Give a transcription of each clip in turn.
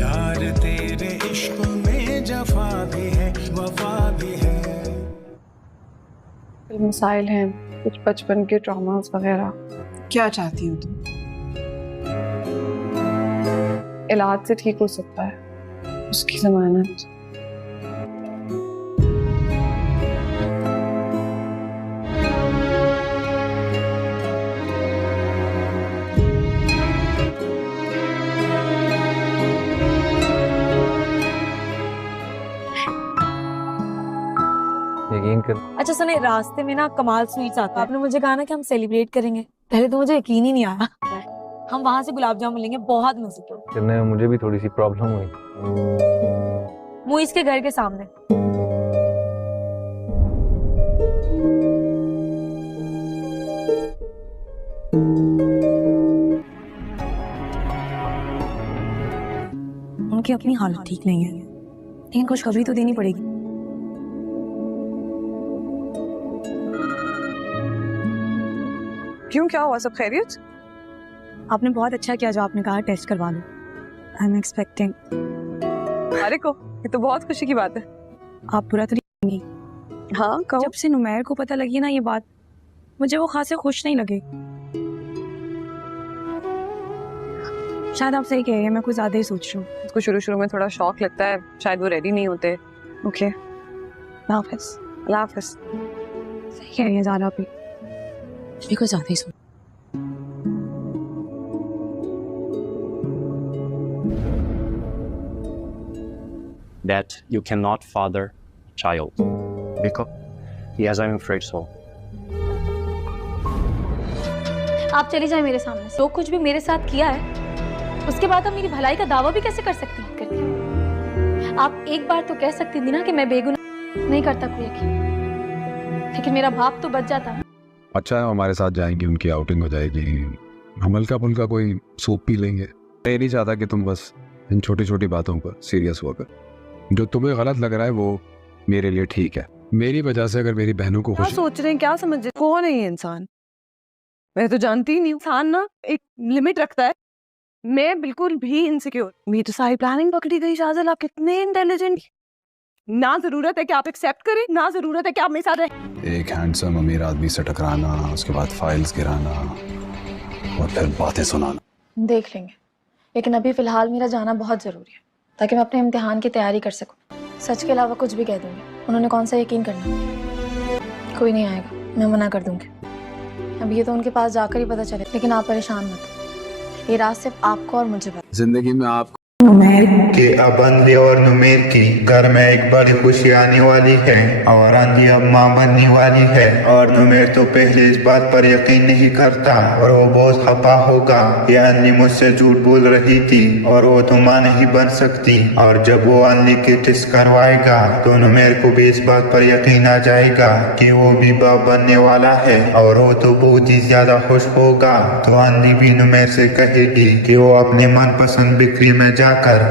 यार तेरे इश्क में जफा भी है वफा भी है। मसाइल हैं कुछ बचपन के ट्रॉमास वगैरह। क्या चाहती हो तुम? इलाज से ठीक हो सकता है, उसकी जमानत। यकीन कर। अच्छा सुने, रास्ते में ना कमाल स्वीट्स आता है, आपने मुझे कहा ना कि हम सेलिब्रेट करेंगे, पहले तो मुझे यकीन ही नहीं आया। हम वहां से गुलाब जामुन लेंगे, बहुत मजे के। करने में मुझे भी थोड़ी सी प्रॉब्लम हुई। मुइस के घर के सामने। उनकी अपनी हालत ठीक नहीं है, लेकिन खुशखबरी तो देनी पड़ेगी। क्यों, क्या हुआ? सब खैरियत? आपने बहुत अच्छा किया जो आपने कहा टेस्ट करवा लो। I am expecting. अरे को, ये तो बहुत खुशी की बात है। आप बुरा तो नहीं मानेंगी। हाँ कहो। जब से नुमैर को पता लगी ना ये बात, मुझे वो खासे खुश नहीं लगे। शायद आप सही कह रही हैं, मैं कुछ ज्यादा ही सोच रही हूँ। उसको शुरू में थोड़ा शौक लगता है, शायद वो रेडी नहीं होते। ओके, अल्लाह हाफिज। अल्लाह हाफिज। सही कह रही हैं ज़ारा भी, कुछ ज्यादा ही सोच। That you cannot father a child. Because yes, I'm afraid so. आप चली जाए मेरे सामने से। जो कुछ भी मेरे साथ किया है, उसके बाद आप मेरी भलाई का दावा भी कैसे कर सकती हैं? करती। आप एक बार तो कह सकती थी ना कि मैं बेगुनाह। नहीं करता कोई यकीन, लेकिन मेरा बाप तो बच जाता है। अच्छा है, हमारे साथ जाएंगी, उनकी आउटिंग हो जाएगी, हम हल्का फुल्का कोई सूप पी लेंगे। मैं नहीं चाहता कि तुम बस इन छोटी छोटी बातों पर सीरियस हुआ कर। जो तुम्हें गलत लग रहा है वो मेरे लिए ठीक है। मेरी वजह से अगर मेरी बहनों को क्या खुश सोच रहे हैं, क्या समझ रहे हैं? कौन है ये इंसान? मैं तो जानती ही नहीं। इंसान ना एक लिमिट रखता है। मैं बिल्कुल भी इनसिक्योर। मेरी तो सारी प्लानिंग पकड़ी गई। शाहजल आप कितने इंटेलिजेंट। ना जरूरत है कि आप एक्सेप्ट करें, ना जरूरत है कि आप मेरे साथ रहें। एक हैंडसम अमीर आदमी से टकराना, उसके बाद फाइल्स गिराना और फिर बातें सुनाना। देख लेंगे, लेकिन अभी फिलहाल मेरा जाना बहुत जरूरी है, ताकि मैं अपने इम्तिहान की तैयारी कर सकूं। सच के अलावा कुछ भी कह दूंगी, उन्होंने कौन सा यकीन करना। कोई नहीं आएगा, मैं मना कर दूंगी। अब ये तो उनके पास जाकर ही पता चले। लेकिन आप परेशान मत, ये रात सिर्फ आपको और मुझे पता। जिंदगी में आप कि अब अंधी और नुमेर की घर में एक बड़ी खुशी आने वाली है और अंधी अब माँ बनने वाली है। और नुमेर तो पहले इस बात पर यकीन नहीं करता और वो बहुत खफा होगा। ये अंधी मुझसे झूठ बोल रही थी और वो तो माँ नहीं बन सकती। और जब वो अंधी की टेस्ट करवाएगा तो नुमेर को भी इस बात पर यकीन आ जाएगा कि वो भी बाप बनने वाला है और वो तो बहुत ही ज्यादा खुश होगा। तो अंधी भी नुमेर से कहेगी कि वो अपने मनपसंद बिक्री में जाकर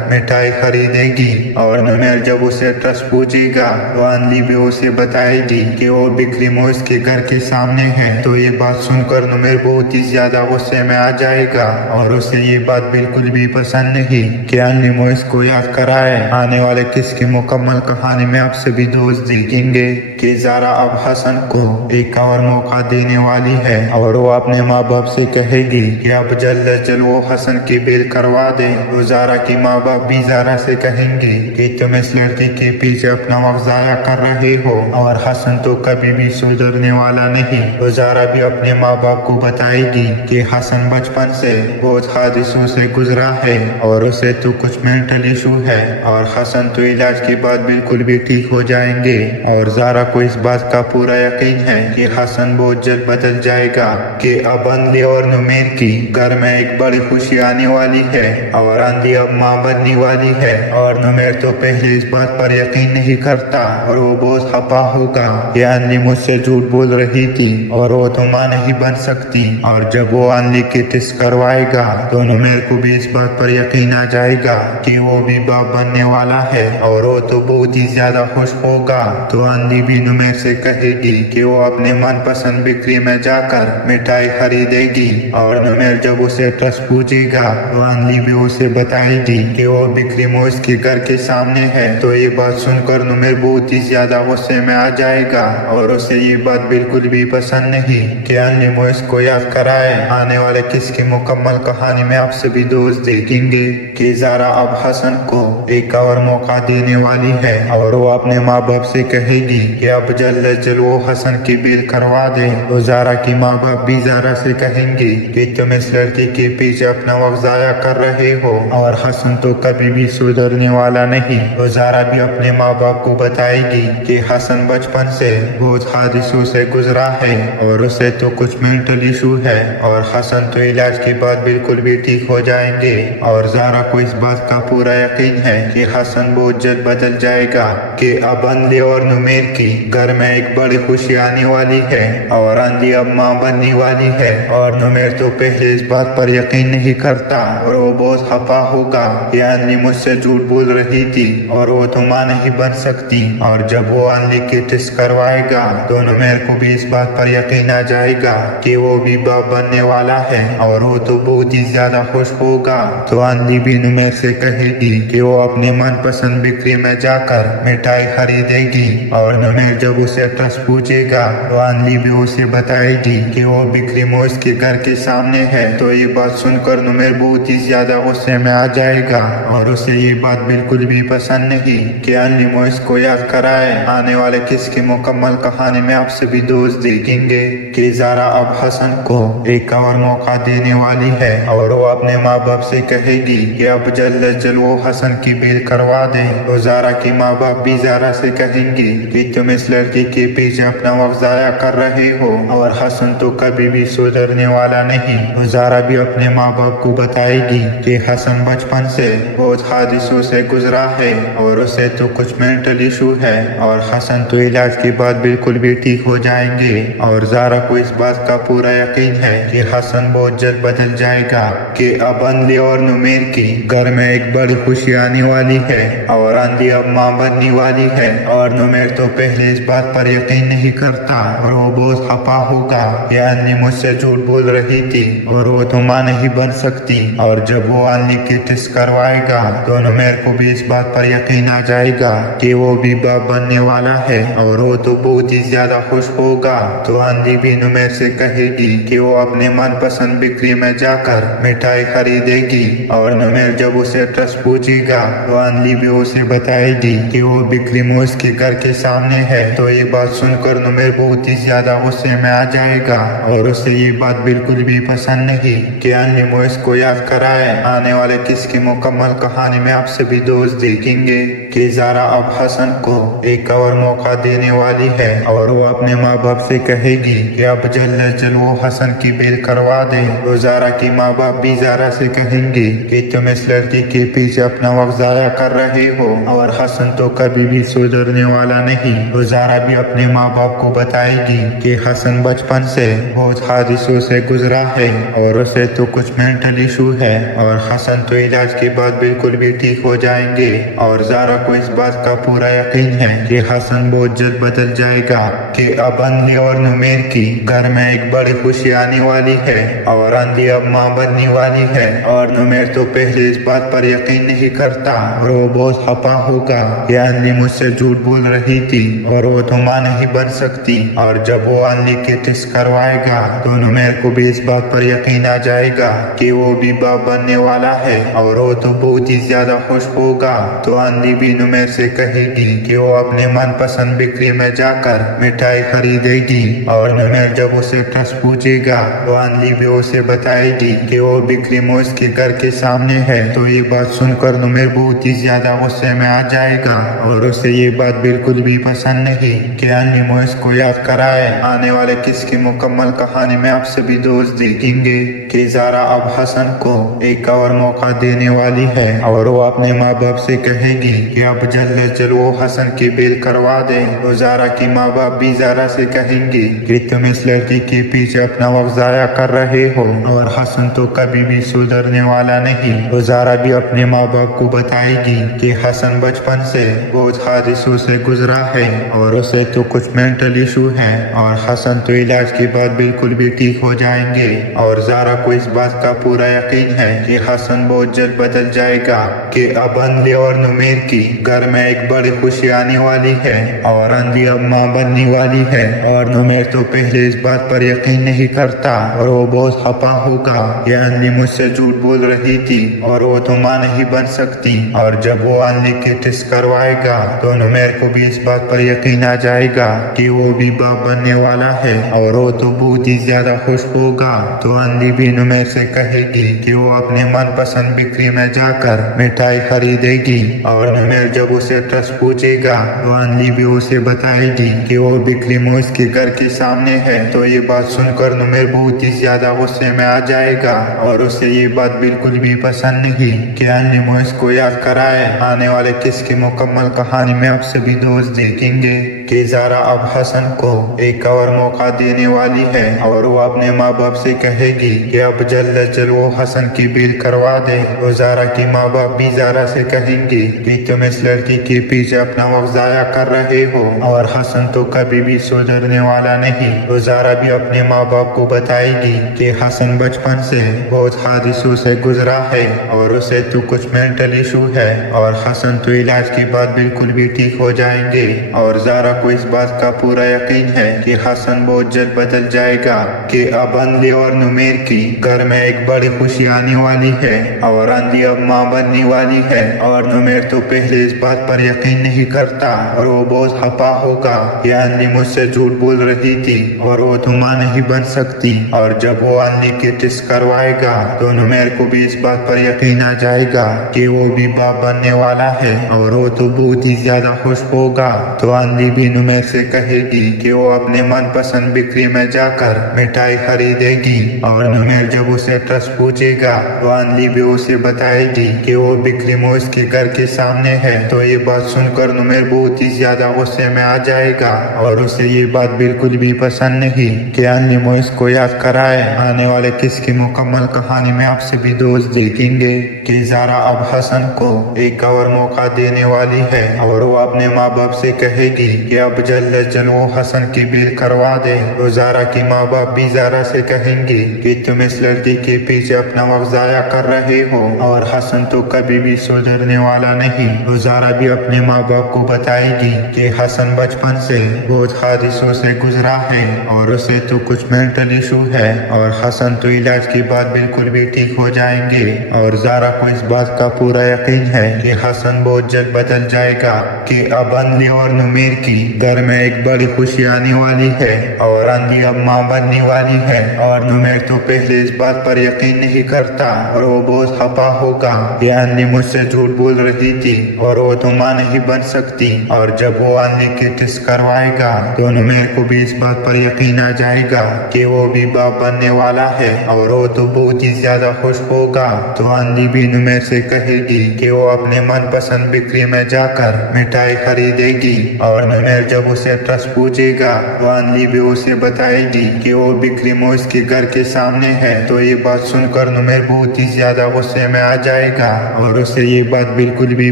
मिठाई खरीदेगी। और नुमेर जब उसे ट्रस्ट पूछेगा तो अंधी भी उसे बताएगी कि वो बिक्री मोइस के घर के सामने है। तो ये बात सुनकर नुमेर बहुत ही ज्यादा गुस्से में आ जाएगा और उसे ये बात बिल्कुल भी पसंद नहीं कि अंधी मोइस को याद कराए। आने वाले किस की मुकम्मल कहानी में आप सभी दोस्त देखेंगे कि ज़ारा अब हसन को एक और मौका देने वाली है और वो अपने माँ बाप से कहेगी कि अब जल्द अज जल्द वो हसन की बेल करवा दे। तो ज़ारा की माँ बाप भी ज़ारा से कहेंगे कि तुम इस लड़के के पीछे अपना वक्त ज़ाया कर रहे हो और हसन तो कभी भी सुधरने वाला नहीं। तो ज़ारा भी अपने माँ बाप को बताएगी कि हसन बचपन से बहुत हादिसों से गुजरा है और उसे तो कुछ मेंटल इशू है और हसन तो इलाज के बाद बिल्कुल भी ठीक हो जाएंगे। और ज़ारा को इस बात का पूरा यकीन है कि हसन बहुत जल्द बदल जाएगा कि अब अंधी और नुमेर की घर में एक बड़ी खुशी आने वाली है और अंधी अब माँ बनने वाली है। और नुमेर तो पहले इस बात पर यकीन नहीं करता और वो बहुत खफा होगा। ये अंधी मुझसे झूठ बोल रही थी और वो तो माँ नहीं बन सकती। और जब वो अंधी की टेस्ट करवाएगा तो नुमेर को भी इस बात पर यकीन आ जाएगा कि वो भी बाप बनने वाला है और वो तो बहुत ही ज्यादा खुश होगा। तो अंधी भी नुमेर से कहेगी कि वो अपने मनपसंद बिक्री में जाकर मिठाई खरीदेगी। और नुमेर जब उसे ट्रस्ट पूछेगा तो अंधी भी उसे बताएगी बताएगी कि वो बिक्री मोइस के घर के सामने है। तो ये बात सुनकर नुमेर बहुत ही ज्यादा गुस्से में आ जाएगा और उसे ये बात बिल्कुल भी पसंद नहीं कि अन्नी मोइस को याद कराए। आने वाले किस की मुकम्मल कहानी में आप सभी दोस्त देखेंगे कि ज़ारा अब हसन को एक और मौका देने वाली है और वो अपने माँ बाप से कहेगी कि अब जल्द अज जल्द वो हसन की बिल करवा दे। तो ज़ारा की माँ बाप भी ज़ारा से कहेंगी कि तुम इस लड़की के पीछे अपना वक्त ज़ाया कर रहे हो और हसन तो कभी भी सुधरने वाला नहीं। तो ज़ारा भी अपने माँ बाप को बताएगी कि हसन बचपन से बहुत हादिसों से गुजरा है और उसे तो कुछ मेंटल इशू है और हसन तो इलाज के बाद बिल्कुल भी ठीक हो जाएंगे। और ज़ारा को इस बात का पूरा यकीन है कि हसन बहुत जल्द बदल जाएगा कि अब अंधे और नुमेर की घर में एक बड़ी खुशी आने वाली है और अंधी अब माँ बनने वाली है। और नुमेर तो पहले इस बात पर यकीन नहीं करता और वो बहुत खफा होगा कि अंधी मुझसे झूठ बोल रही थी और वो तो माँ नहीं बन सकती। और जब वो अंधी की टेस्ट करवाएगा तो नुमेर को भी इस बात पर यकीन आ जाएगा कि वो भी बाप बनने वाला है और वो तो बहुत ही ज्यादा खुश होगा। तो अंधी भी नुमेर से कहेगी कि वो अपने मनपसंद बिक्री में जाकर मिठाई खरीदेगी और नुमेर जब उसे एड्रेस पूछेगा तो अंधी भी उसे बताएगी कि वो बिक्री मोइस के घर के सामने है। तो ये बात सुनकर नुमेर बहुत ही ज्यादा गुस्से में आ जाएगा और उसे ये बात बिल्कुल भी पसंद नहीं कि अन्नी मोइस को याद कराए। आने वाले किस की मुकम्मल कहानी में आप सभी दोस्त देखेंगे कि ज़ारा अब हसन को एक और मौका देने वाली है और वो अपने माँ बाप से कहेगी कि अब जल्द अज जल्द वो हसन की बेल करवा दे। तो ज़ारा की माँ बाप भी ज़ारा से कहेंगी कि तुम इस लड़की के पीछे अपना वक्त ज़ाया कर रहे हो और हसन तो कभी भी सुधरने वाला नहीं। तो ज़ारा भी अपने माँ बाप को बताएगी कि हसन बचपन से बहुत हादिसों से गुजरा है और उसे तो कुछ मेंटल इशू है और हसन तो इलाज के बाद बिल्कुल भी ठीक हो जाएंगे। और ज़ारा को इस बात का पूरा यकीन है कि हसन बहुत जल्द बदल जाएगा कि अब अंधी और नुमेर की घर में एक बड़ी खुशी आने वाली है और अंधी अब माँ बनने वाली है। और नुमेर तो पहले इस बात पर यकीन नहीं करता और वो बहुत खफा होगा कि अंधी मुझसे झूठ बोल रही थी और वो तो माँ नहीं बन सकती। और जब वो अंधी की टेस्ट करवाएगा तो नुमेर को भी इस बात पर यकीन आ जाएगा कि वो भी बाप बनने वाला है और वो तो बहुत ही ज्यादा खुश होगा। तो अंधी भी नुमेर से कहेगी कि वो अपने मनपसंद बिक्री में जाकर मिठाई खरीदेगी और नुमेर जब उसे एड्रेस पूछेगा तो अंधी भी उसे बताएगी कि वो बिक्री मोइस के घर के सामने है। तो ये बात सुनकर नुमेर बहुत ही ज्यादा गुस्से में आ जाएगा और उसे ये बात बिल्कुल भी पसंद नहीं कि अन्नी मोइस को याद कराए। आने वाले किस की मुकम्मल कहानी में आप सभी दोस्त देखेंगे कि ज़ारा अब हसन को एक और मौका देने वाली है और वो अपने माँ बाप से कहेगी कि अब जल्द अज जल्द वो हसन की बेल करवा दे। तो ज़ारा की माँ बाप भी ज़ारा से कहेंगी कि तुम इस लड़की के पीछे अपना वक्त ज़ाया कर रहे हो और हसन तो कभी भी सुधरने वाला नहीं। तो ज़ारा भी अपने माँ बाप को बताएगी कि हसन बचपन से बहुत हादिसों से गुजरा है और उसे तो कुछ मेंटल इशू है और हसन तो इलाज के बाद बिल्कुल भी ठीक हो जाएंगे। और ज़ारा को इस बात का पूरा यकीन है कि हसन बहुत जल्द बदल जाएगा कि अब अंधी और नुमेर की घर में एक बड़ी खुशी आने वाली है और अंधी अब माँ बनने वाली है। और नुमेर तो पहले इस बात पर यकीन नहीं करता और वो बहुत खफा होगा कि अंधी मुझसे झूठ बोल रही थी और वो तो माँ नहीं बन सकती। और जब वो अंधी की टेस्ट करवाएगा तो नुमेर को भी इस बात पर यकीन आ जाएगा कि वो भी बाप बनने वाला है और वो तो बहुत ही ज्यादा खुश होगा। तो अंधी भी नुमेर से कहेगी कि वो अपने मनपसंद बिक्री में जाकर मिठाई खरीदेगी और नुमेर जब उसे एड्रेस पूछेगा तो अंधी भी उसे बताएगी कि वो बिक्री मोइस के घर के सामने है। तो ये बात सुनकर नुमेर बहुत ही ज्यादा गुस्से में आ जाएगा और उसे ये बात बिल्कुल भी पसंद नहीं कि अन्नी मोइस को याद कराए। आने वाले किस की मुकम्मल कहानी में आप सभी दोस्त देखेंगे कि ज़ारा अब हसन को एक और मौका देने वाली है और वो अपने माँ बाप से कहेगी कि कि अब जल्द जल्द वो हसन की बेल करवा दे। तो ज़ारा की माँ बाप भी ज़ारा से कहेंगी कि तुम इस लड़की के पीछे अपना वक्त ज़ाया कर रहे हो और हसन तो कभी भी सुधरने वाला नहीं। तो ज़ारा भी अपने माँ बाप को बताएगी कि हसन बचपन से बहुत हादसों से गुजरा है और उसे तो कुछ मेंटल इशू है और हसन तो इलाज के बाद बिल्कुल भी ठीक हो जाएंगे। और ज़ारा को इस बात का पूरा यकीन है कि हसन बहुत जल्द बदल जाएगा कि अब अंधी और नुमेर की घर में एक बड़ी खुशी आने वाली है और अंधी अब माँ बनने वाली है। और नुमेर तो पहले इस बात पर यकीन नहीं करता और वो बहुत खफा होगा कि अंधी मुझसे झूठ बोल रही थी और वो तो माँ नहीं बन सकती। और जब वो अंधी की टेस्ट करवाएगा तो नुमेर को भी इस बात पर यकीन आ जाएगा कि वो भी बाप बनने वाला है और वो तो बहुत ही ज्यादा खुश होगा। तो अंधी भी नुमेर से कहेगी कि वो अपने मनपसंद बिक्री में जाकर मिठाई खरीदेगी और नुमेर जब उसे ट्रस्ट पूछेगा तो अंधी भी उसे बताएगी कि वो बिक्री मोइस के घर के सामने है। तो ये बात सुनकर नुमेर बहुत ही ज्यादा गुस्से में आ जाएगा और उसे ये बात बिल्कुल भी पसंद नहीं कि अंधी मोइस को याद कराए। आने वाले किस की मुकम्मल कहानी में आप सभी दोस्त देखेंगे कि ज़ारा अब हसन को एक और मौका देने वाली है और वो अपने माँ बाप से कहेगी कि अब जल्द जल्द वो हसन की बेल करवा दे। तो ज़ारा की माँ बाप भी ज़ारा से कहेंगी कि तुम इस लड़की के पीछे अपना वक्त ज़ाया कर रहे हो और हसन तो कभी भी सुधरने वाला नहीं। तो ज़ारा भी अपने माँ बाप को बताएगी कि हसन बचपन से बहुत हादसों से गुजरा है और उसे तो कुछ मेंटल इशू है और हसन तो इलाज के बाद बिल्कुल भी ठीक हो जाएंगे। और ज़ारा को इस बात का पूरा यकीन है कि हसन बहुत जल्द बदल जाएगा कि अब अंधी और नुमेर की घर में एक बड़ी खुशी आने वाली है और अंधी अब माँ बनने वाली है। और नुमेर तो पहले इस बात पर यकीन नहीं करता और वो बहुत खफा होगा कि अंधी मुझसे झूठ बोल रही थी और वो तो माँ नहीं बन सकती। और जब वो अंधी की टेस्ट करवाएगा तो नुमेर को भी इस बात पर यकीन आ जाएगा कि वो भी बाप बनने वाला है और वो तो बहुत ही ज्यादा खुश होगा। तो अंधी भी नुमेर से कहेगी कि वो अपने मनपसंद बिक्री में जाकर मिठाई खरीदेगी और नुमेर जब उसे ट्रस्ट पूछेगा तो अंधी भी उसे बताएगी कि वो बिक्री मोइस के घर के सामने है। तो ये बात सुनकर नुमेर बहुत ही ज्यादा गुस्से में आ जाएगा और उसे ये बात बिल्कुल भी पसंद नहीं कि अंधी मोइस को याद कराए। आने वाले किस की मुकम्मल कहानी में आप सभी दोस्त देखेंगे कि ज़ारा अब हसन को एक और मौका देने वाली है और वो अपने माँ बाप से कहेगी कि अब जल्द जल्द वो हसन की बेल करवा दे। तो ज़ारा की माँ बाप भी ज़ारा से कहेंगी कि तुम इस लड़की के पीछे अपना वक्त ज़ाया कर रहे हो और हसन तो कभी भी सुधरने वाला नहीं। तो ज़ारा भी अपने माँ बाप को बताएगी कि हसन बचपन से बहुत हादसों से गुजरा है और उसे तो कुछ मेंटल इशू है और हसन तो इलाज के बाद बिल्कुल भी ठीक हो जाएंगे। और ज़ारा को इस बात का पूरा यकीन है कि हसन बहुत जल्द बदल जाएगा कि अब अंधी और नुमेर की घर में एक बड़ी खुशी आने वाली है और अंधी अब माँ बनने वाली है। और नुमेर तो पहले इस बात पर यकीन नहीं करता और वो बहुत खफा होगा कि अंधी मुझसे झूठ बोल रही थी और वो तो माँ नहीं बन सकती। और जब वो अंधी की टेस्ट करवाएगा तो नुमेर को भी इस बात पर यकीन आ जाएगा कि वो भी बाप बनने वाला है और वो तो बहुत ही ज्यादा खुश होगा। तो अंधी भी नुमेर से कहेगी कि वो अपने मनपसंद बिक्री में जाकर मिठाई खरीदेगी और नुमेर जब उसे ट्रस्ट पूछेगा तो अंधी भी उसे बताएगी कि वो बिक्री मोइस के घर के सामने है। तो ये बात सुनकर नुमेर बहुत ही ज्यादा गुस्से में आ जाएगा और उसे ये बात बिल्कुल भी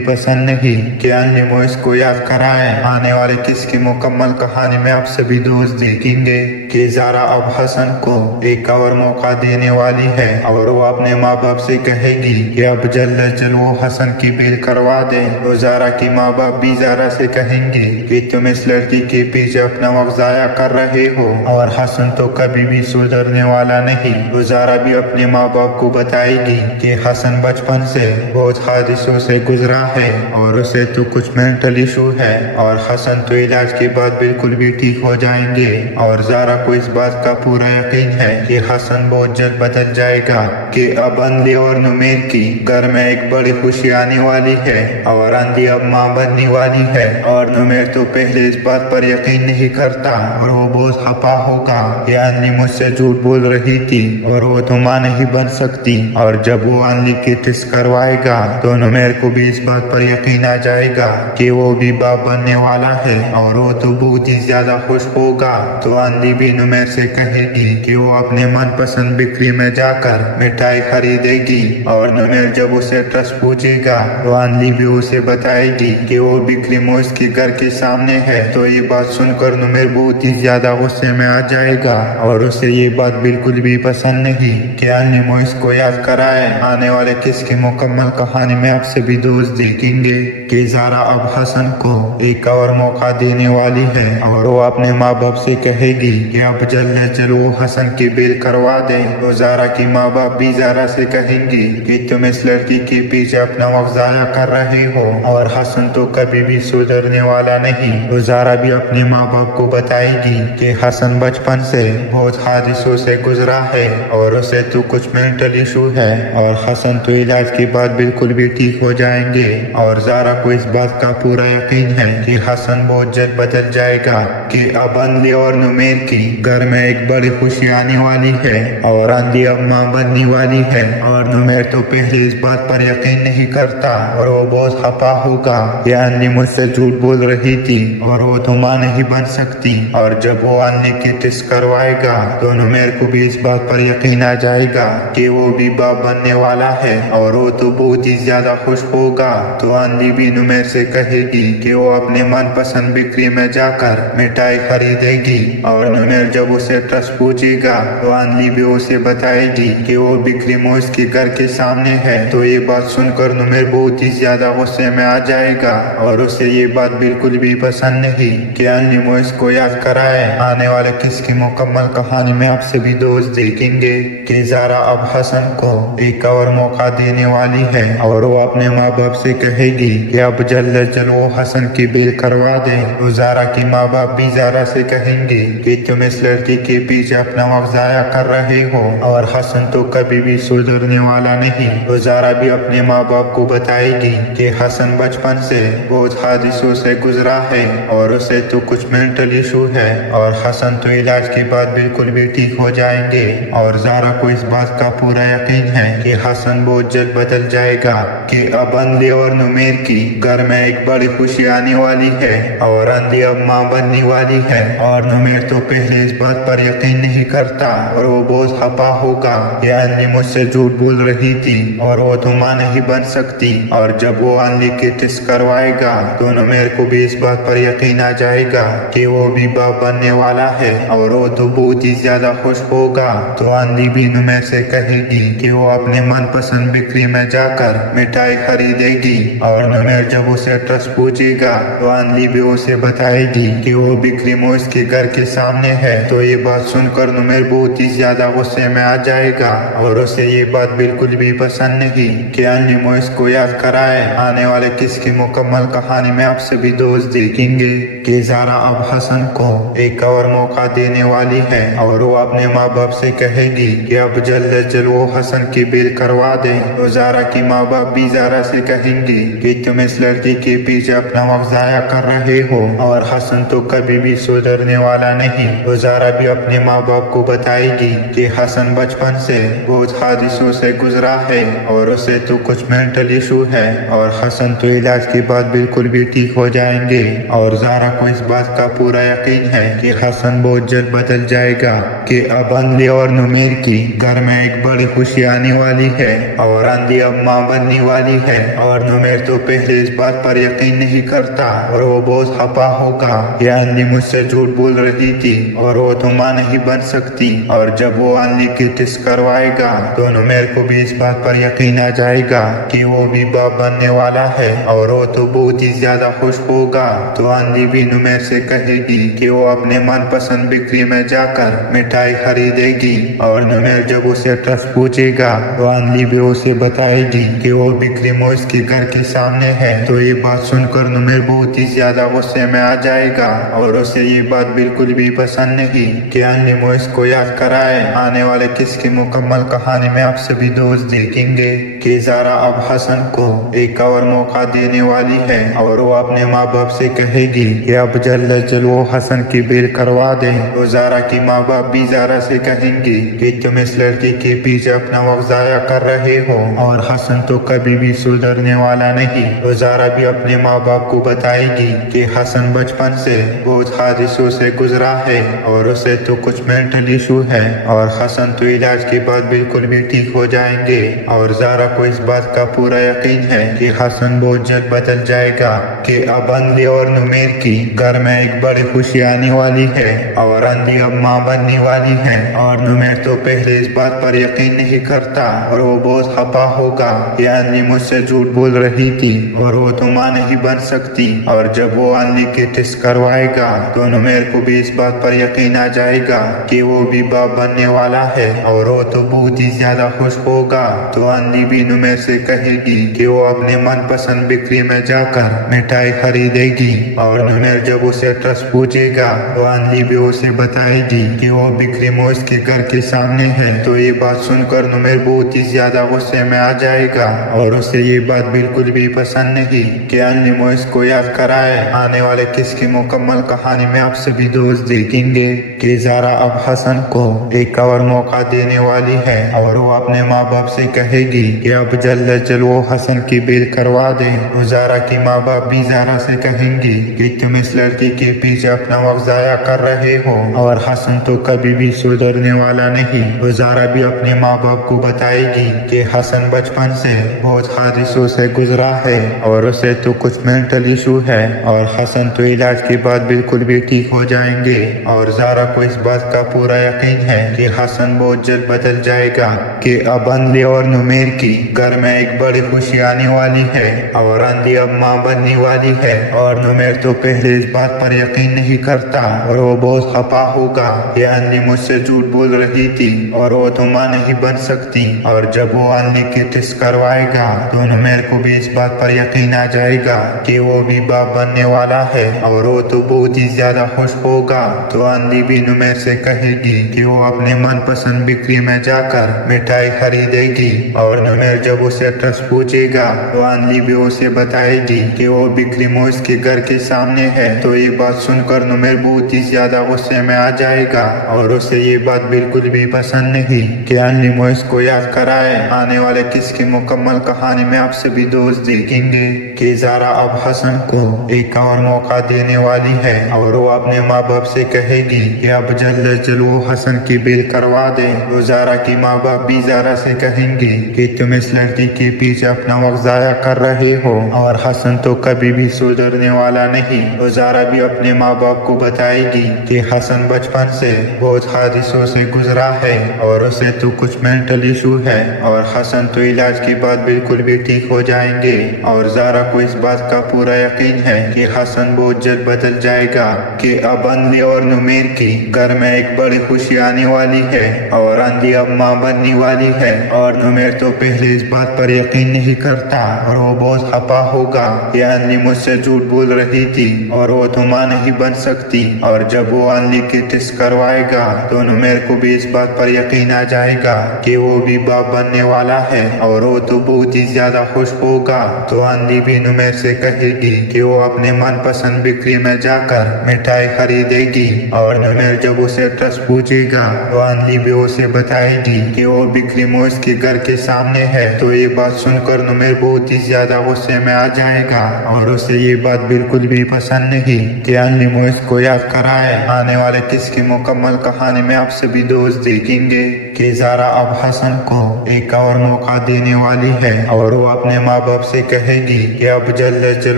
पसंद नहीं कि अंधी मोइस को याद कराए। आने वाले किस की मुकम्मल कहानी में आप सभी दोस्त देखेंगे कि ज़ारा अब हसन को एक और मौका देने वाली है और वो अपने माँ बाप से कहेगी कि अब जल्द जल्द वो हसन की बेल करवा दे। तो ज़ारा की माँ बाप भी ज़ारा से कहेंगे कि तुम इस लड़की के पीछे अपना वक्त ज़ाया कर रहे हो और हसन तो कभी भी सुधरने वाला नहीं। तो ज़ारा भी अपने माँ बाप को बताएगी कि हसन बचपन से बहुत हादसों से गुजरा है और उसे तो कुछ मेंटल इशू है और हसन तो इलाज के बाद बिल्कुल भी ठीक हो जाएंगे। और ज़ारा को इस बात का पूरा यकीन है कि हसन बहुत जल्द बदल जाएगा कि अब अंधी और नुमेर की घर में एक बड़ी खुशी आने वाली है और अंधी अब माँ बनने वाली है। और नुमेर तो पहले पहले इस बात पर यकीन नहीं करता और वो बहुत खफा होगा कि अन्नी मुझसे झूठ बोल रही थी और वो तो माँ नहीं बन सकती। और जब वो अन्नी की टेस्ट करवाएगा तो नुमेर को भी इस बात पर यकीन आ जाएगा कि वो भी बाप बनने वाला है और वो तो बहुत ही ज्यादा खुश होगा। तो अन्नी भी नुमेर से कहेगी कि वो अपने मनपसंद बिक्री में जाकर मिठाई खरीदेगी और नुमेर जब उसे ट्रस्ट पूछेगा तो अन्नी भी उसे बताएगी कि वो बिक्री मोइस के घर के सामने है। तो ये बात सुनकर नुमेर बहुत ही ज्यादा गुस्से में आ जाएगा और उसे ये बात बिल्कुल भी पसंद नहीं कि अन्नी मोइस को याद कराए। आने वाले किस्से की मुकम्मल कहानी में आप सभी दोस्त देखेंगे कि ज़ारा अब हसन को एक और मौका देने वाली है और वो अपने माँ बाप से कहेगी कि अब जल्द से जल्द वो हसन की बेल करवा दे। तो ज़ारा की माँ बाप भी ज़ारा से कहेंगी कि तुम इस लड़की के पीछे अपना वक्त ज़ाया कर रहे हो और हसन तो कभी भी सुधरने वाला नहीं। तो ज़ारा भी अपने माँ बाप को बताएगी कि हसन बचपन से बहुत हादसों से गुजरा है और उसे तो कुछ मेंटल इशू है और हसन तो इलाज के बाद बिल्कुल भी ठीक हो जाएंगे। और ज़ारा को इस बात का पूरा यकीन है कि हसन बहुत जल्द बदल जाएगा कि अब अंधी और नुमेर की घर में एक बड़ी खुशी आने वाली है और अंधी अब माँ बनने वाली है। और नुमेर तो पहले इस बात पर यकीन नहीं करता और वो बहुत खफा होगा कि अन्नी मुझसे झूठ बोल रही थी और वो तो माँ नहीं बन सकती। और जब वो अन्नी की टेस्ट करवाएगा तो नुमेर को भी इस बात पर यकीन आ जाएगा कि वो भी बाप बनने वाला है और वो तो बहुत ही ज्यादा खुश होगा। तो अन्नी भी नुमेर से कहेगी कि वो अपने मनपसंद बिक्री में जाकर मिठाई खरीदेगी और नुमेर जब उसे ट्रस्ट पूछेगा तो अन्नी भी उसे बताएगी कि वो बिक्री मोइस के घर के सामने है। तो ये बात सुनकर नुमेर बहुत ही ज्यादा गुस्से में आ जाएगा और उसे ये बात बिल्कुल भी पसंद नहीं कि अन्नी मोइस को याद कराए। आने वाले किस्से की मुकम्मल कहानी में आप सभी दोस्त देखेंगे कि ज़ारा अब हसन को एक और मौका देने वाली है और वो अपने माँ बाप से कहेगी कि अब जल्द से जल्द वो हसन की बेल करवा दे। तो ज़ारा की माँ बाप भी ज़ारा से कहेंगे कि तुम इस लड़की के पीछे अपना वक्त ज़ाया कर रहे हो और हसन तो कभी भी सुधरने वाला नहीं। तो ज़ारा भी अपने माँ बाप को बताएगी कि हसन बचपन से बहुत हादसों से गुजरा है और उसे तो कुछ मेंटल इशू है और हसन तो इलाज के बाद बिल्कुल भी ठीक हो जाएंगे। और ज़ारा को इस बात का पूरा यकीन है कि हसन बहुत जल्द बदल जाएगा कि अब अंधी और नुमेर की घर में एक बड़ी खुशी आने वाली है और अंधी अब माँ बनने वाली है। और नुमेर तो पहले इस बात पर यकीन नहीं करता और वो बहुत खफा होगा कि अन्नी मुझसे झूठ बोल रही थी और वो तो माँ नहीं बन सकती। और जब वो अन्नी की टेस्ट करवाएगा तो नुमेर को भी इस बात पर यकीन आ जाएगा कि वो भी बाप बनने वाला है और वो तो बहुत ही ज्यादा खुश होगा। तो अन्नी भी नुमेर से कहेगी कि वो अपने मनपसंद बिक्री में जाकर मिठाई खरीदेगी और नुमेर जब उसे ट्रस्ट पूछेगा तो अन्नी भी उसे बताएगी कि वो बिक्री मोइस के घर के सामने है। तो ये बात सुनकर नुमेर बहुत ही ज्यादा गुस्से में आ जाएगा और उसे ये बात बिल्कुल भी पसंद नहीं कि अन्नी मोइस को याद कराए। आने वाले किस्से की मुकम्मल कहानी में आप सभी दोस्त देखेंगे कि ज़ारा अब हसन को एक और मौका देने वाली है और वो अपने माँ बाप से कहेगी कि अब जल्द से जल्द वो हसन की बेल करवा दे। तो ज़ारा की माँ बाप भी ज़ारा से कहेंगी कि तुम इस लड़की के पीछे अपना वक्त ज़ाया कर रहे हो और हसन तो कभी भी सुधरने वाला नहीं। तो ज़ारा भी अपने माँ बाप को बताएगी कि हसन बचपन से बहुत हादसों से गुजरा है और उसे तो कुछ मेंटल इशू है और हसन तो इलाज के बाद बिल्कुल भी ठीक हो जाएंगे। और ज़ारा को इस बात का पूरा यकीन है कि हसन बहुत जल्द बदल जाएगा कि अब अंधी और नुमेर की घर में एक बड़ी खुशी आने वाली है और अंधी अब माँ बनने वाली है। और नुमेर तो पहले इस बात पर यकीन नहीं करता और वो बहुत खफा होगा कि अंधी मुझसे झूठ बोल रही थी और वो तो माँ नहीं बन सकती। और जब वो अंधी की टेस्ट करवाएगा तो नुमेर को भी इस बात पर यकीन आ जाएगा कि वो भी बाप बनने वाला है और वो तो बहुत ही ज्यादा खुश होगा। तो अंधी भी नुमेर से कहेगी कि वो अपने मनपसंद बिक्री में जाकर मिठाई खरीदेगी और नुमेर जब उसे ट्रस्ट पूछेगा तो अंधी भी उसे बताएगी कि वो बिक्री मोइस के घर के सामने है। तो ये बात सुनकर नुमेर बहुत ही ज्यादा गुस्से में आ जाएगा और उसे ये बात बिल्कुल भी पसंद नहीं कि अन्नी मोइस को याद कराए। आने वाले किस्से की मुकम्मल कहानी में आप सभी दोस्त देखेंगे कि ज़ारा अब हसन को एक और मौका देने वाली है और वो अपने माँ बाप से कहेगी कहेगी कि अब जल्द से जल्द वो हसन की बेल करवा दे। तो ज़ारा की माँ बाप भी ज़ारा से कहेंगी कि तुम इस लड़की के पीछे अपना वक्त ज़ाया कर रहे हो और हसन तो कभी भी सुधरने वाला नहीं। तो ज़ारा भी अपने माँ बाप को बताएगी कि हसन बचपन से बहुत हादसों से गुजरा है और उसे तो कुछ मेंटल इशू है और हसन तो इलाज के बाद बिल्कुल भी ठीक हो जाएंगे। और ज़ारा को इस बात का पूरा यकीन है कि हसन बहुत जल्द बदल जाएगा कि अब अंधी और नुमेर की घर में एक बड़ी खुशी आने वाली है और अंधी अब माँ बनने वाली है। और नुमेर तो पहले इस बात पर यकीन नहीं करता और वो बहुत खफा होगा कि अंधी मुझसे झूठ बोल रही थी और वो तो माँ नहीं बन सकती। और जब वो अंधी के टेस्ट करवाएगा तो नुमेर को भी इस बात पर यकीन आ जाएगा कि वो भी बाप बनने वाला है और वो तो बहुत ही ज्यादा खुश होगा। तो अंधी भी नुमेर से कहेगी कि वो अपने मनपसंद बिक्री में जाकर मिठाई खरीदेगी और नुमेर जब उसे एड्रेस पूछेगा तो अंधी भी उसे बताएगी कि वो बिक्री मोइस के घर के सामने है। तो ये बात सुनकर नुमेर बहुत ही ज्यादा गुस्से में आ जाएगा और उसे ये बात बिल्कुल भी पसंद नहीं कि अंधी मोइस को याद कराए। आने वाले किसकी मुकम्मल कहानी में आप सभी दोस्त देखेंगे कि ज़ारा अब हसन को एक और मौका देने वाली है और वो अपने माँ बाप से कहेगी कि अब जल्द से जल्द वो हसन की बेल करवा दे। तो ज़ारा की माँ बाप भी ज़ारा से कहेंगी कि तुम इस लड़की के पीछे अपना वक्त ज़ाया कर रहे हो और हसन तो कभी भी सुधरने वाला नहीं। तो ज़ारा भी अपने माँ बाप को बताएगी कि हसन बचपन से बहुत हादसों से गुजरा है और उसे तो कुछ मेंटल इशू है और हसन तो इलाज के बाद बिल्कुल भी ठीक हो जाएंगे। और ज़ारा को इस बात का पूरा यकीन है कि हसन बहुत जल्द बदल जाएगा कि अब अंधी और नुमेर की घर में एक बड़ी खुशी आने वाली है और अंधी अब माँ बनने वाली है। और नुमेर तो पहले इस बात पर यकीन नहीं करता और वो बहुत खफा होगा कि अंधी मुझसे झूठ बोल रही थी और वो तो माँ नहीं बन सकती। और जब वो अंधी की टेस्ट करवाएगा तो नुमेर को भी इस बात पर यकीन आ जाएगा कि वो भी बाप बनने वाला है और वो तो बहुत ही ज्यादा खुश होगा। तो अंधी भी नुमेर से कहेगी कि वो अपने मनपसंद बिक्री में जाकर मिठाई खरीदेगी और नुमेर जब उसे एड्रेस पूछेगा तो अंधी भी उसे बताएगी कि वो बिक्री मोइस के घर के सामने है। तो ये बात सुनकर नुमेर बहुत ही ज्यादा गुस्से में आ जाएगा और उसे ये बात बिल्कुल भी पसंद नहीं कि अंधी मोइस को याद कराए। आने वाले किसकी मुकम्मल कहानी में आप सभी दोस्त देखेंगे कि ज़ारा अब हसन को एक और मौका देने वाली है और वो अपने माँ बाप से कहेगी कि अब जल्द से जल्द वो हसन की बेल करवा दे। तो ज़ारा की माँ बाप भी ज़ारा से कहेंगी कि तुम इस लड़की के पीछे अपना वक्त ज़ाया कर रहे हो और हसन तो कभी भी सुधरने वाला नहीं। तो ज़ारा भी अपने माँ बाप को बताएगी कि हसन बचपन से बहुत हादसों से गुजरा है और उसे तो कुछ मेंटल इशू है और हसन तो इलाज के बाद बिल्कुल भी ठीक हो जाएंगे। और ज़ारा को इस बात का पूरा यकीन है कि हसन बहुत जल्द बदल जाएगा कि अब अंधी और नुमेर की घर में एक बड़ी खुशी आने वाली है और अंधी अब माँ बनने वाली है। और नुमेर तो पहले इस बात पर यकीन नहीं करता और वो बहुत खफा होगा कि अंधी मुझसे झूठ बोल रही थी और वो तो माँ नहीं बन सकती। और जब वो अंधी की टेस्ट करवाएगा तो नुमेर को भी इस बात पर यकीन आ जाएगा कि वो भी बाप बनने वाला है और वो तो बहुत ही ज्यादा खुश होगा। तो अंधी भी नुमेर से कहेगी कि वो अपने मनपसंद बिक्री में जाकर मिठाई खरीदेगी और नुमेर जब उसे एड्रेस पूछेगा तो अंधी भी उसे बताएगी कि वो बिक्री मोइस के घर के सामने है। तो ये बात सुनकर नुमेर बहुत ही ज्यादा गुस्से में आ जाएगा और उसे ये बात बिल्कुल भी पसंद नहीं कि अंधी मोइस को याद कराए। आने वाले किसकी मुकम्मल कहानी में आप सभी दोस्त देखेंगे कि ज़ारा अब हसन को एक और मौका देने वाली है और वो अपने माँ बाप से कहेगी कि अब जल्द से जल्द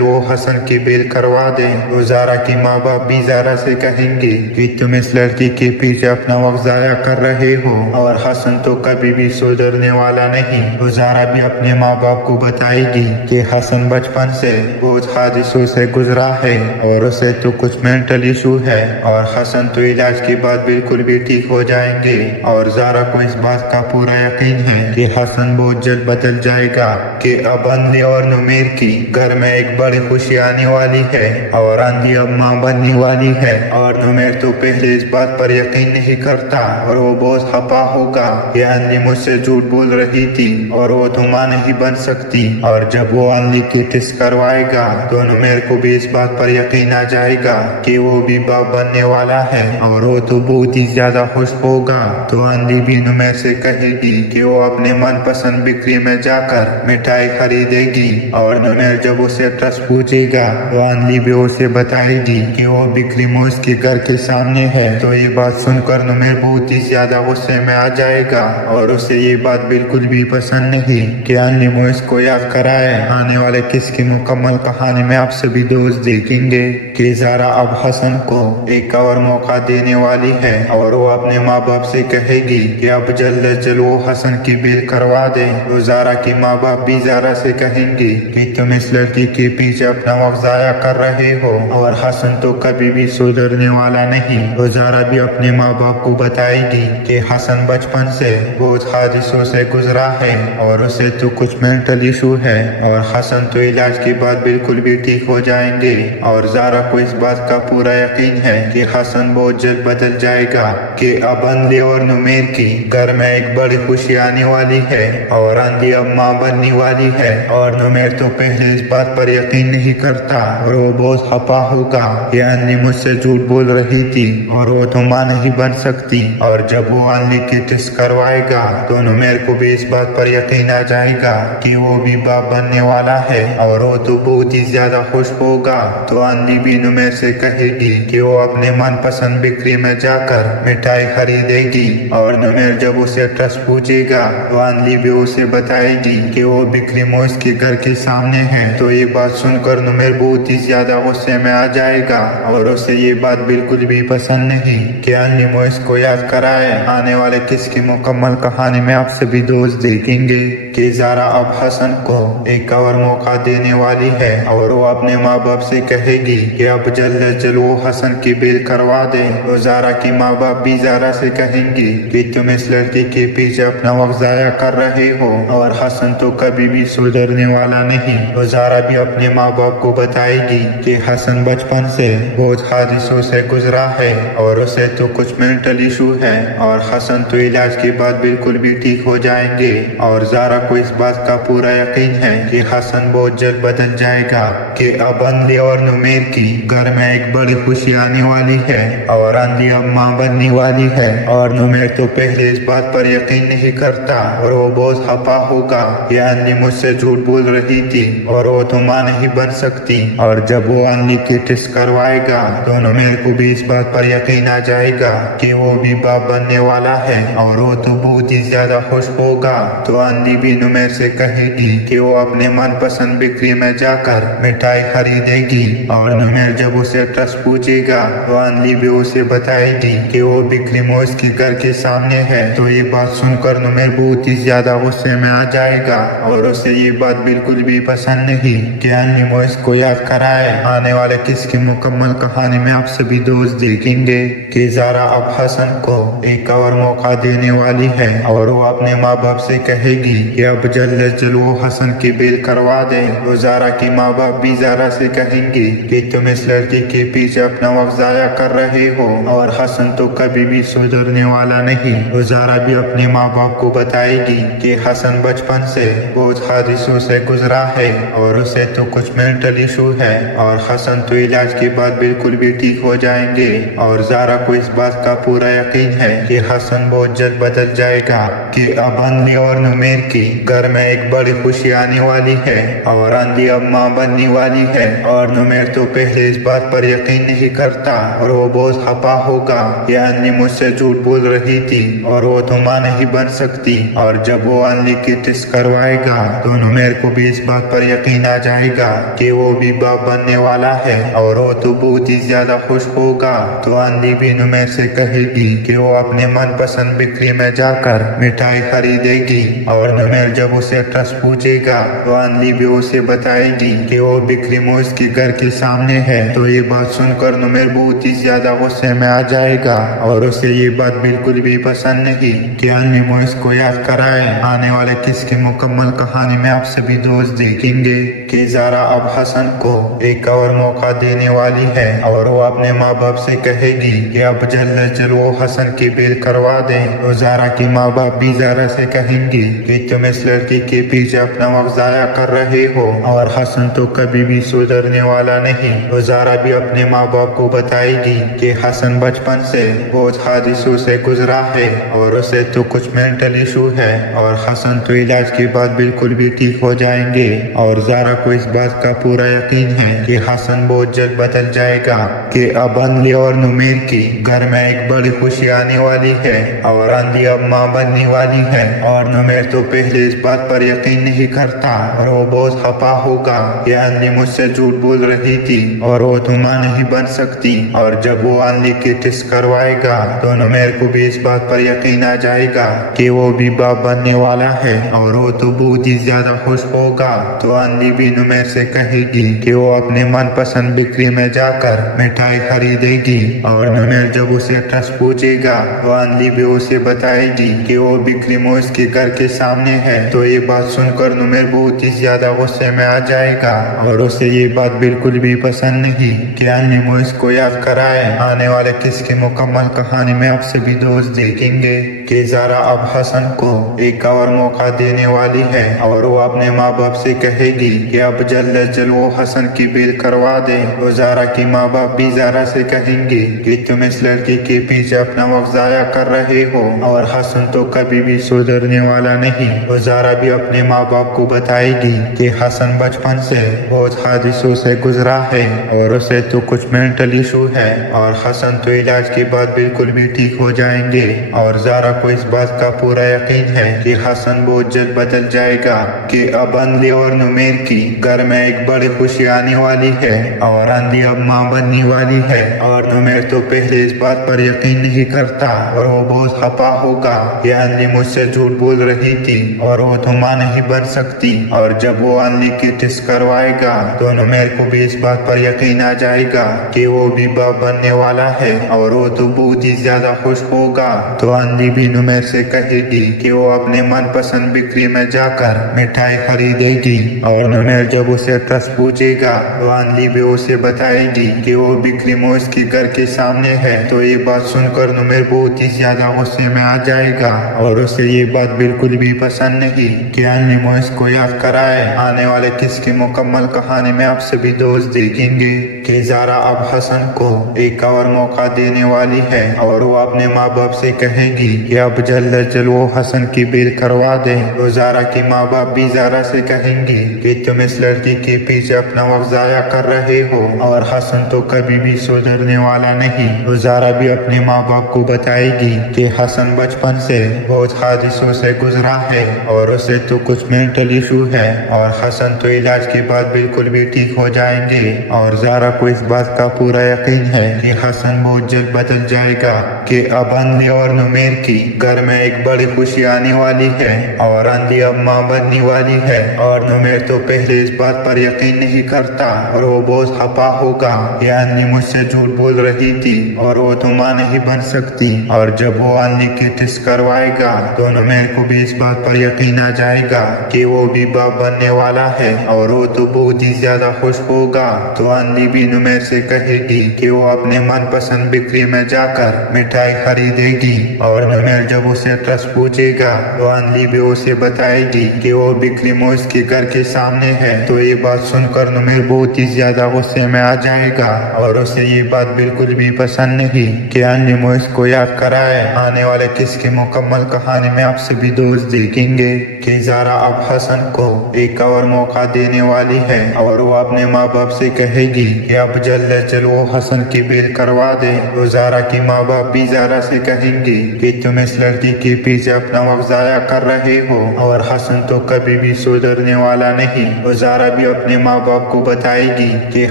वो हसन की बेल करवा दे। तो ज़ारा की माँ बाप भी ज़ारा से कहेंगी कि तुम इस लड़की के पीछे अपना वक्त ज़ाया कर रहे हो और हसन तो कभी भी सुधरने वाला नहीं। तो ज़ारा भी अपने माँ बाप को बताएगी कि हसन बचपन से बहुत हादसों से गुजरा है और उसे तो कुछ मेंटल इशू है और हसन तो इलाज के बाद बिल्कुल भी ठीक हो जाएंगे। और ज़ारा को इस बात का पूरा यकीन है कि हसन बहुत जल्द बदल जाएगा कि अब अंधी और नुमेर की घर में एक बड़ी खुशी आने वाली है और अंधी अब माँ बनने वाली है। और नुमेर तो पहले इस बात पर यकीन नहीं करता और वो बहुत खफा होगा कि अंधी मुझसे झूठ बोल रही थी और वो तो माँ नहीं बन सकती। और जब वो अंधी की टेस्ट करवाएगा तो नुमेर को भी इस बात पर यकीन आ जाएगा कि वो भी बाप बनने वाला है और वो तो बहुत ही ज्यादा खुश होगा। तो आंधी भी नुमेर से कहेगी कि वो अपने मनपसंद बिक्री में जाकर मिठाई खरीदेगी और नुमेर जब उसे एड्रेस पूछेगा तो आंधी भी उसे बताएगी कि वो बिक्री मोइस के घर के सामने है। तो ये बात सुनकर नुमेर बहुत ही ज्यादा गुस्से में आ जाएगा और उसे ये बात बिल्कुल भी पसंद नहीं कि आंधी मोइस को याद कराए। आने वाले किस की मुकम्मल कहानी में आप सभी दोस्त देखेंगे कि ज़ारा अब हसन को एक और मौका देने वाली है और वो अपने माँ बाप से कहेगी कि अब जल्द अज जल्द वो हसन की बिल करवा दे। तो ज़ारा की माँ बाप भी ज़ारा से कहेंगे कि तुम इस लड़की के पीछे अपना वक्त ज़ाया कर रहे हो और हसन तो कभी भी सुधरने वाला नहीं। तो ज़ारा भी अपने माँ बाप को बताएगी कि हसन बचपन से बहुत हादिसों से गुजरा है और उसे तो कुछ मेंटल इशू है और हसन तो इलाज के बाद बिल्कुल भी ठीक हो जाएंगे। और ज़ारा को इस बात का पूरा यकीन है कि हसन बहुत जल्द बदल जाएगा कि अब आंधी और नुमेर की घर में एक बड़ी खुशी आने वाली है और आंधी अब माँ बनने वाली है। और नुमेर तो पहले इस बात पर यकीन नहीं करता और वो बहुत खफा होगा कि आंधी मुझसे झूठ बोल रही थी और वो तो माँ नहीं बन सकती। और जब वो आंधी की टेस्ट करवाएगा तो नुमेर को भी इस बात पर यकीन आ जाएगा कि वो भी बाप बनने वाला है और वो तो बहुत ही ज्यादा खुश होगा। तो आंधी भी नुमेर से कहेगी कि वो अपने मनपसंद बिक्री में जाकर मिठाई खरीदेगी और नुमेर जब उसे एड्रेस पूछेगा तो आंधी भी उसे बताएगी कि वो बिक्री मोइस के घर के सामने है। तो ये बात सुनकर नुमेर बहुत ही ज्यादा गुस्से में आ जाएगा और उसे ये बात बिल्कुल भी पसंद नहीं कि आंधी मोइस को याद कराए। आने वाले किस की मुकम्मल कहानी में आप सभी दोस्त देखेंगे कि ज़ारा अब हसन को एक और मौका देने वाली है और वो अपने माँ बाप से कहेगी कि अब जल्द अज जल्द वो हसन की बिल करवा दे। तो ज़ारा की माँ बाप भी ज़ारा से कहेंगी कि तुम इस लड़की के पीछे अपना वक्त ज़ाया कर रहे हो और हसन तो कभी भी सुधरने वाला नहीं। तो ज़ारा भी अपने माँ बाप को बताएगी कि हसन बचपन से बहुत हादिसों से गुजरा है और उसे तो कुछ मेंटल इशू है और हसन तो इलाज के बाद बिल्कुल भी ठीक हो जाएंगे। और ज़ारा को इस बात का पूरा यकीन है कि हसन बहुत जल्द बदल जाएगा कि अब आंधी और नुमेर की घर में एक बड़ी खुशी आने वाली है और आंधी अब माँ बनने वाली है। और नुमेर तो पहले इस बात पर यकीन नहीं करता और वो बहुत खफा होगा कि आंधी मुझसे झूठ बोल रही थी और वो तो माँ नहीं बन सकती। और जब वो आंधी की टेस्ट करवाएगा तो नुमेर को भी इस बात पर यकीन आ जाएगा कि वो भी बाप बनने वाला है और वो तो बहुत ही ज्यादा खुश होगा। तो आंधी भी नुमेर से कहेगी कि वो अपने मनपसंद बिक्री में जाकर मिठाई खरीदेगी और नुमेर जब उसे एड्रेस पूछेगा तो आंधी भी उसे बताएगी कि वो बिक्री मोइस के घर के सामने है। तो ये बात सुनकर नुमेर बहुत ही ज्यादा गुस्से में आ जाएगा और उसे ये बात बिल्कुल भी पसंद नहीं कि आंधी मोइस को याद कराए। आने वाले किस की मुकम्मल कहानी में आप सभी दोस्त देखेंगे कि ज़ारा अब हसन को एक और मौका देने वाली है और वो अपने माँ बाप से कहेगी कि अब जल्द अज जल्द वो हसन की बिल करवा दे। तो ज़ारा की माँ बाप भी ज़ारा से कहेंगी कि तुम इस लड़की के पीछे अपना वक्त ज़ाया कर रहे हो और हसन तो कभी भी सुधरने वाला नहीं। तो ज़ारा भी अपने माँ बाप को बताएगी कि हसन बचपन से बहुत हादिसों से गुजरा है और उसे तो कुछ मेंटल इशू है और हसन तो इलाज के बाद बिल्कुल भी ठीक हो जाएंगे। और ज़ारा को इस बात का पूरा यकीन है कि हसन बहुत जल्द बदल जाएगा कि अब आंधी और नुमेर की घर में एक बड़ी खुशी आने वाली है और आंधी अब माँ बनने वाली है। और नुमेर तो पहले इस बात पर यकीन नहीं करता और वो बहुत खफा होगा कि आंधी मुझसे झूठ बोल रही थी और वो तो माँ नहीं बन सकती। और जब वो आंधी की टेस्ट करवाएगा तो नुमेर को भी इस बात पर यकीन आ जाएगा कि वो भी बाप बनने वाला है और वो तो बहुत ही ज्यादा खुश होगा। तो आंधी भी नुमेर से कहेगी कि वो अपने मनपसंद बिक्री में जाकर मिठाई खरीदेगी और नुमेर जब उसे एड्रेस पूछेगा तो आंधी भी उसे बताएगी कि वो बिक्री मोइस के घर के सामने है। तो ये बात सुनकर नुमेर बहुत ही ज्यादा गुस्से में आ जाएगा और उसे ये बात बिल्कुल भी पसंद नहीं कि आंधी मोइस को याद कराए। आने वाले किस की मुकम्मल कहानी में आप सभी दोस्त देखेंगे कि ज़ारा अब हसन को एक और मौका देने वाली है और वो अपने माँ बाप से कहेगी कि अब जल्द अज जल्द वो हसन की बिल करवा दे। तो ज़ारा की माँ बाप भी ज़ारा से कहेंगी कि तुम इस लड़की के पीछे अपना वक्त ज़ाया कर रहे हो और हसन तो कभी भी सुधरने सुधरने वाला नहीं। वो ज़ारा भी अपने माँ बाप को बताएगी कि हसन बचपन से बहुत हादिसों से गुजरा है और उसे तो कुछ मेंटल इशू है और हसन तो इलाज के बाद बिल्कुल भी ठीक हो जाएंगे। और ज़ारा को इस बात का पूरा यकीन है कि हसन बहुत जल्द बदल जाएगा कि अब अंधली और नुमेर की घर में एक बड़ी खुशी आने वाली है और अंधली अब माँ बनने वाली है। और नुमेर तो पहले इस बात पर यकीन नहीं करता और वो बहुत खफा होगा कि अंधली मुझसे झूठ बोल रही थी और वो तो माँ नहीं बन सकती। और जब वो अंधली की टेस्ट करवाएगा तो नुमेर को भी इस बात पर यकीन आ जाएगा कि वो भी बाप बनने वाला है और वो तो बहुत ही ज्यादा खुश होगा। तो अंधली भी नुमेर से कहेगी कि वो अपने मनपसंद बिक्री में जाकर मिठाई खरीदेगी। और नुमेर जब उसे ट्रस्ट पूछेगा तो अंधली भी उसे बताएगी कि वो बिक्री मोइस के घर के सामने है। तो ये बात सुनकर नुमेर बहुत ही ज्यादा गुस्से में आ जाएगा और उसे ये बात बिल्कुल भी पसंद नहीं कि अंधली मोइस को याद कराए। आने वाले किस्से की मुकम्मल कहानी में आप सभी दोस्त देखेंगे कि ज़ारा अब हसन को एक और मौका देने वाली है और वो अपने माँ बाप से कहेगी कि अब जल्द अज जल्द वो हसन की बेल करवा दे। वो ज़ारा की माँ बाप भी ज़ारा से कहेंगे कि तुम इस लड़की के पीछे अपना वक्त ज़ाया कर रहे हो और हसन तो कभी भी सुधरने वाला नहीं। वो ज़ारा भी अपने माँ बाप को बताएगी कि हसन बचपन से बहुत हादिसों से गुजरा है और उसे तो कुछ मेंटल इशू है और हसन तो इलाज के बाद बिल्कुल भी ठीक हो जाएंगे। और ज़ारा को इस बात का पूरा यकीन है कि हसन बहुत जल्द बदल जाएगा कि अब अंधली और नुमेर की घर में एक बड़ी खुशी आने वाली है और अंधली अब माँ बनने वाली है। और नुमेर तो पहले इस बात पर यकीन नहीं करता और वो बहुत खफा होगा कि अंधली मुझसे झूठ बोल रही थी और वो तो माँ नहीं बन सकती। और जब वो अंधली की टेस्ट करवाएगा तो नुमेर को भी इस बात पर यकीन आ जाएगा कि वो भी बाप बनने वाला है और वो तो बहुत ही ज्यादा खुश होगा। तो अंधली भी नुमेर से कहेगी कि वो अपने मनपसंद बिक्री में जाकर मिठाई खरीदेगी। और नुमेर जब उसे ट्रस्ट पूछेगा तो अंधली भी उसे बताएगी कि वो बिक्री मोइस के घर के सामने है। तो ये बात सुनकर नुमेर बहुत ही ज्यादा गुस्से में आ जाएगा और उसे ये बात बिल्कुल भी पसंद नहीं कि अंधली मोइस को याद कराए। आने वाले किस्से की मुकम्मल कहानी में आप सभी दोस्त देखेंगे कि ज़ारा अब हसन को एक और मौका देने वाली है और वो अपने माँ बाप से कहेगी कि अब जल्द अज जल्द वो हसन की बेल करवा दे। तो ज़ारा की माँ बाप भी ज़ारा से कहेंगी कि तुम इस लड़की के पीछे अपना वक्त ज़ाया कर रहे हो और हसन तो कभी भी सुधरने वाला नहीं। तो ज़ारा भी अपने माँ बाप को बताएगी कि हसन बचपन से बहुत हादिसों से गुजरा है और उसे तो कुछ मेंटल इशू है और हसन तो इलाज के बाद बिल्कुल भी ठीक हो जाएंगे। और ज़ारा को इस बात का पूरा यकीन है कि हसन बहुत जल्द बदल जाएगा कि अब अंधली और नुमेर की घर में एक बड़ी खुशी आने वाली है और अंधली अब माँ बनने वाली है। और नुमेर तो पहले इस बात पर यकीन नहीं करता और वो बहुत खफा होगा कि अंधली मुझसे झूठ बोल रही थी और वो तो माँ नहीं बन सकती। और जब वो अंधली की टेस्ट करवाएगा तो नुमेर को भी इस बात पर यकीन आ जाएगा कि वो भी बाप बनने वाला है और वो तो बहुत ही ज्यादा खुश होगा। तो अंधली भी नुमेर से कहेगी कि वो अपने मनपसंद बिक्री में जाकर मिठाई खरीदेगी। और नुमेर जब उसे ट्रस्ट पूछेगा तो अंधली भी उसे बताएगी कि वो बिक्री मोइस के घर के सामने है। तो ये बात सुनकर नुमेर बहुत ही ज्यादा गुस्से में आ जाएगा और उसे ये बात बिल्कुल भी पसंद नहीं कि अंधली मोइस को याद कराए। आने वाले किस्से की मुकम्मल कहानी में आप सभी दोस्त देखेंगे कि ज़ारा अब हसन को एक और मौका देने वाली है और वो अपने माँ बाप से कहेगी कि अब जल्द अज जल्द वो हसन की बेल करवा दे। तो ज़ारा की माँ बाप भी ज़ारा से कहेंगी कि तुम इस लड़की के पीछे अपना वक्त ज़ाया कर रहे हो और हसन तो कभी भी सुधरने वाला नहीं। तो ज़ारा भी अपने माँ बाप को बताएगी कि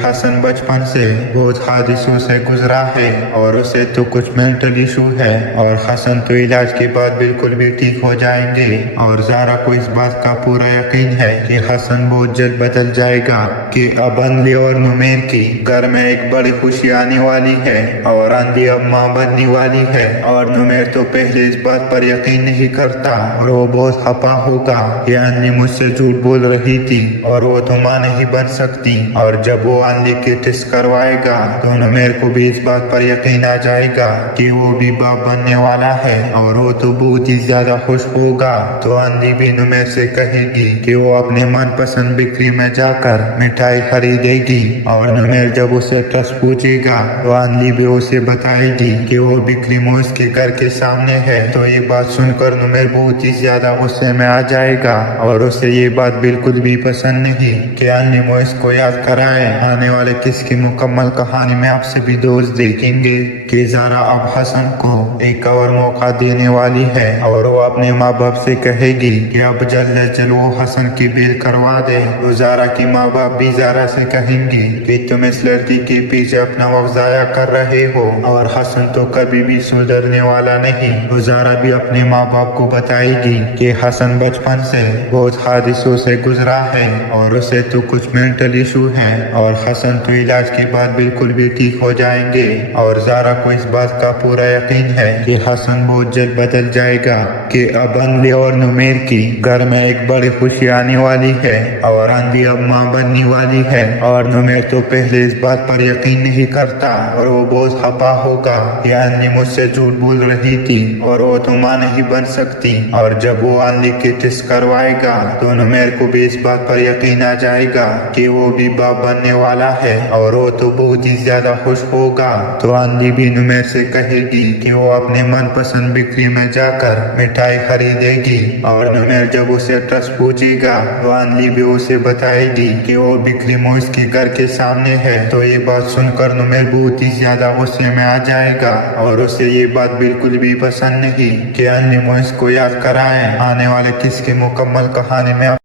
हसन बचपन से बहुत हादिसों से गुजरा है और उसे तो कुछ मेंटल इशू है और हसन तो इलाज के बाद बिल्कुल भी ठीक हो जाएंगे। और ज़ारा को इस बात का पूरा यकीन है कि हसन बहुत जल्द बदल जाएगा कि अब अंधली और नुमेर की घर में एक बड़ी खुशी आने वाली है और अंधली अब माँ बनने वाली है। और नुमेर तो पहले पहले इस बात पर यकीन नहीं करता और वो बहुत खफा होगा कि अन्नी मुझसे झूठ बोल रही थी और वो तो माँ नहीं बन सकती। और जब वो अन्नी के टेस्ट करवाएगा तो नुमेर को भी इस बात पर यकीन आ जाएगा कि वो भी बाप बनने वाला है और वो तो बहुत ही ज्यादा खुश होगा। तो अन्नी भी नुमेर से कहेगी कि वो अपने मनपसंद बिक्री में जाकर मिठाई खरीदेगी और नुमेर जब उसे ट्रस्ट पूछेगा तो अन्नी भी उसे बताएगी कि वो बिक्री मोइस के घर के सामने है। तो ये बात सुनकर नुमेर बहुत ही ज्यादा गुस्से में आ जाएगा और उसे ये बात बिल्कुल भी पसंद नहीं कि अन्नी मोइस को याद कराए। आने वाले किस की मुकम्मल कहानी में आपसे भी दोस्त देखेंगे कि ज़ारा अब हसन को एक और मौका देने वाली है और वो अपने माँ बाप से कहेगी कि अब जल्द से जल्द वो हसन की बेल करवा दे। तो ज़ारा की माँ बाप भी ज़ारा से कहेंगी कि तुम इस लड़की के पीछे अपना वक्त ज़ाया कर रहे हो और हसन तो कभी भी सुधरने वाला नहीं। तो ज़ारा भी अपने माँ बाप को बताएगी कि हसन बचपन से बहुत हादिसों से गुजरा है और उसे तो कुछ मेंटल इशू है और हसन तो इलाज के बाद बिल्कुल भी ठीक हो जाएंगे। और ज़ारा को इस बात का पूरा यकीन है कि हसन बहुत जल्द बदल जाएगा कि अब अंधी और नुमेर की घर में एक बड़ी खुशी आने वाली है और अंधी अब माँ बनने वाली है। और नुमेर तो पहले इस बात पर यकीन नहीं करता और वो बहुत खफा होगा कि अंधी मुझसे झूठ बोल रही थी और वो तो माँ नहीं बन सकती। और जब वो अंधी की टेस्ट करवाएगा तो नुमेर को भी इस बात पर यकीन आ जाएगा कि वो भी बाप बनने वाला है और वो तो बहुत ही ज्यादा खुश होगा। तो अंधी भी नुमेर से कहेगी कि वो अपने मनपसंद बिक्री में जाकर मिठाई खरीदेगी और नुमेर जब उसे ट्रस्ट पूछेगा तो अंधी भी उसे बताएगी कि वो बिक्री मोइस के घर के सामने है। तो ये बात सुनकर नुमेर बहुत ही ज्यादा गुस्से में आ जाएगा और उसे ये बात बिल्कुल भी पसंद नहीं कि अन्नी मोइस को याद कराए। आने वाले किस की मुकम्मल कहानी में